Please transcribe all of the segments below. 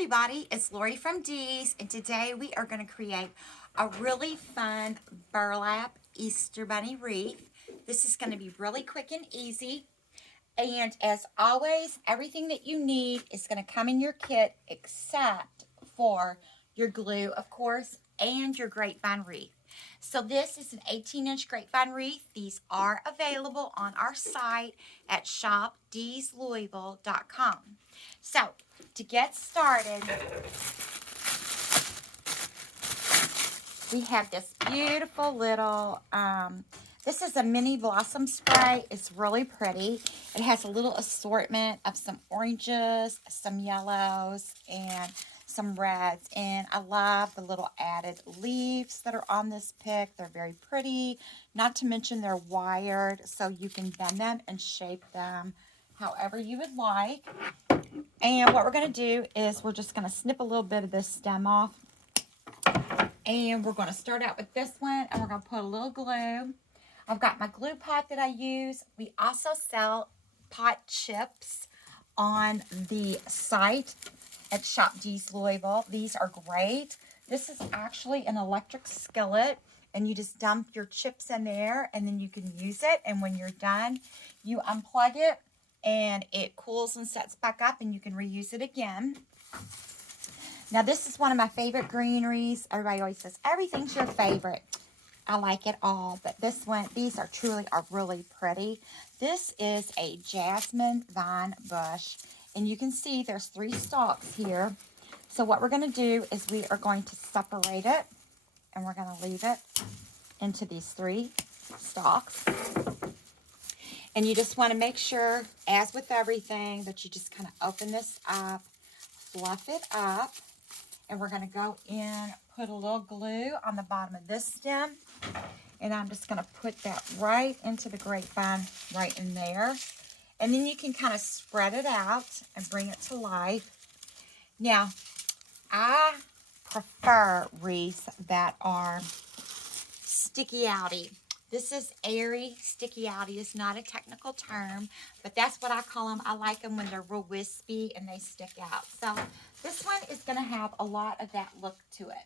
everybody, it's Lorie from Dee's, and today we are going to create a really fun burlap Easter bunny wreath. This is going to be really quick and easy, and as always, everything that you need is going to come in your kit except for your glue, of course, and your grapevine wreath. So this is an 18-inch grapevine wreath. These are available on our site at shopdeeslouisville.com. So to get started, we have this beautiful little, this is a mini blossom spray. It's really pretty. It has a little assortment of some oranges, some yellows, and some reds. And I love the little added leaves that are on this pick. They're very pretty. Not to mention they're wired, so you can bend them and shape them however you would like. And what we're going to do is we're just going to snip a little bit of this stem off. And we're going to start out with this one, and we're going to put a little glue. I've got my glue pot that I use. We also sell pot chips on the site at Shop Dees Louisville. These are great. This is actually an electric skillet, and you just dump your chips in there, and then you can use it. And when you're done, you unplug it, and it cools and sets back up, and you can reuse it again. Now, this is one of my favorite greeneries. Everybody always says, everything's your favorite. I like it all, but this one, these are really pretty. This is a jasmine vine bush, and you can see there's 3 stalks here. So what we're going to do is we are going to separate it, and we're going to leave it into these 3 stalks. And you just want to make sure, as with everything, that you just kind of open this up, fluff it up, and we're going to go in, put a little glue on the bottom of this stem, and I'm just going to put that right into the grapevine right in there. And then you can kind of spread it out and bring it to life. Now, I prefer wreaths that are sticky outy. This is airy. Sticky outy is not a technical term, but that's what I call them. I like them when they're real wispy and they stick out. So this one is going to have a lot of that look to it.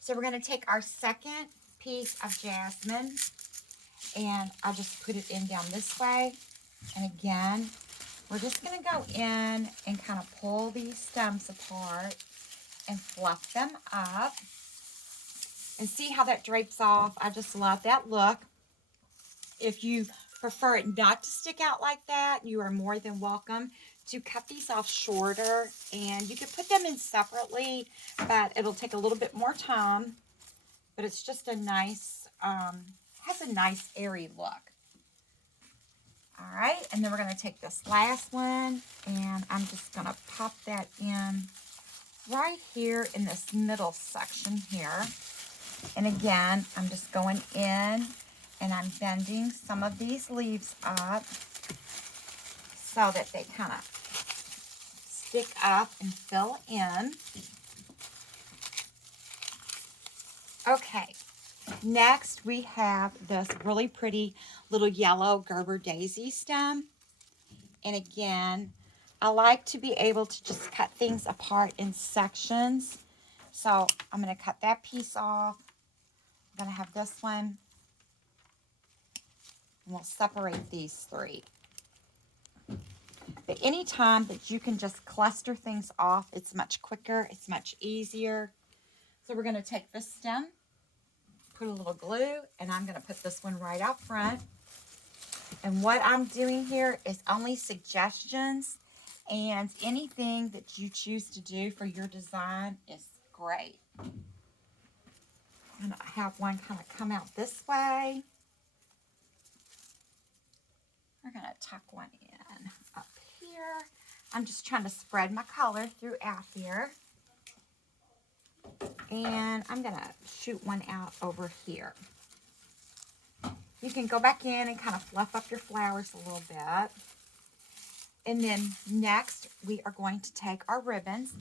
So we're going to take our second piece of jasmine, and I'll just put it in down this way. And again, we're just going to go in and kind of pull these stems apart and fluff them up. And see how that drapes off. I just love that look. If you prefer it not to stick out like that, you are more than welcome to cut these off shorter. And you can put them in separately, but it'll take a little bit more time. But it's just a nice, has a nice airy look. All right, and then we're going to take this last one, and I'm just going to pop that in right here in this middle section here. And again, I'm just going in and I'm bending some of these leaves up so that they kind of stick up and fill in. Okay, next we have this really pretty little yellow Gerber daisy stem. And again, I like to be able to just cut things apart in sections. So I'm going to cut that piece off. I'm going to have this one, and we'll separate these 3. But anytime that you can just cluster things off, it's much quicker, it's much easier. So we're going to take this stem, put a little glue, and I'm going to put this one right out front. And what I'm doing here is only suggestions, and anything that you choose to do for your design is great. I'm going to have one kind of come out this way. We're going to tuck one in up here. I'm just trying to spread my color throughout here. And I'm going to shoot one out over here. You can go back in and kind of fluff up your flowers a little bit. And then next, we are going to take our ribbons.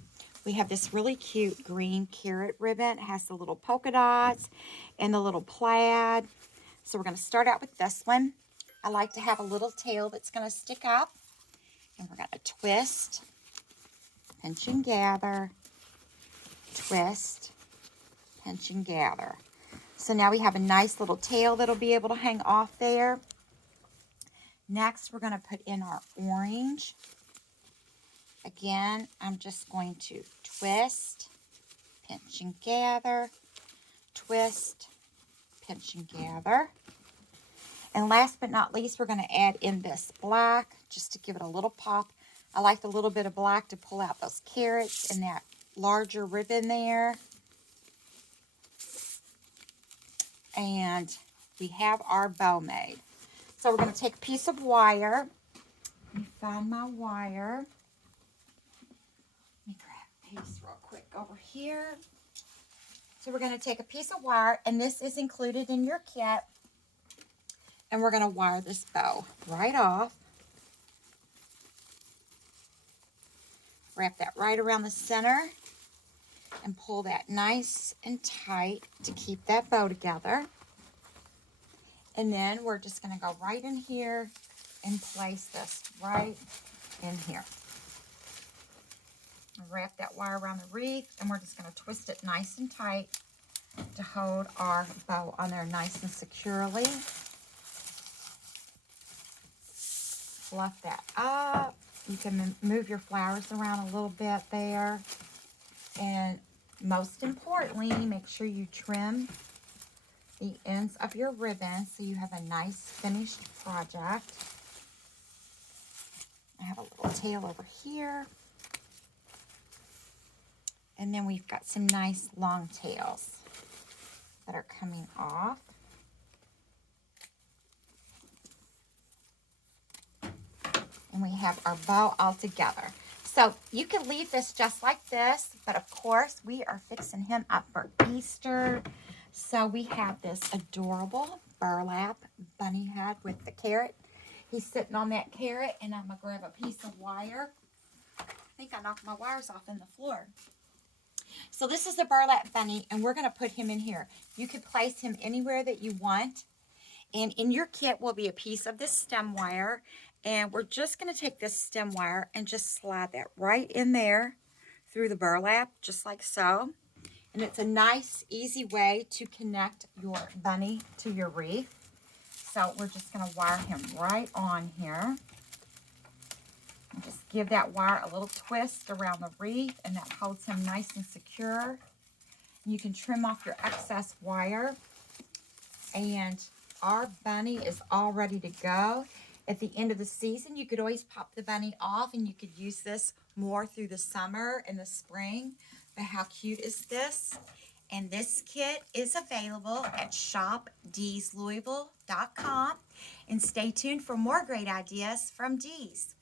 We have this really cute green carrot ribbon. It has the little polka dots and the little plaid. So we're going to start out with this one. I like to have a little tail that's going to stick up. And we're going to twist pinch and gather, twist, pinch and gather. So now we have a nice little tail that'll be able to hang off there. Next, we're going to put in our orange. Again, I'm just going to twist, pinch and gather, twist, pinch and gather. And last but not least, we're going to add in this black just to give it a little pop. I like the little bit of black to pull out those carrots and that larger ribbon there. And we have our bow made. So we're going to take a piece of wire. Let me find my wire. Let me grab a piece real quick over here. So we're going to take a piece of wire, and this is included in your kit. And we're going to wire this bow right off. Wrap that right around the center and pull that nice and tight to keep that bow together. And then we're just going to go right in here and place this right in here. Wrap that wire around the wreath, and we're just going to twist it nice and tight to hold our bow on there nice and securely. Fluff that up. You can move your flowers around a little bit there. And most importantly, make sure you trim the ends of your ribbon so you have a nice finished project. I have a little tail over here. And then we've got some nice long tails that are coming off. And we have our bow all together. So you can leave this just like this, but of course we are fixing him up for Easter. So we have this adorable burlap bunny head with the carrot. He's sitting on that carrot, and I'm going to grab a piece of wire. I think I knocked my wires off in the floor. So this is the burlap bunny, and we're going to put him in here. You could place him anywhere that you want. And in your kit will be a piece of this stem wire. And we're just going to take this stem wire and just slide that right in there through the burlap, just like so. And it's a nice, easy way to connect your bunny to your wreath. So we're just going to wire him right on here. And just give that wire a little twist around the wreath, and that holds him nice and secure. You can trim off your excess wire. And our bunny is all ready to go. At the end of the season, you could always pop the bunny off, and you could use this more through the summer and the spring. But how cute is this? And this kit is available at shopdeeslouisville.com. And stay tuned for more great ideas from Dees.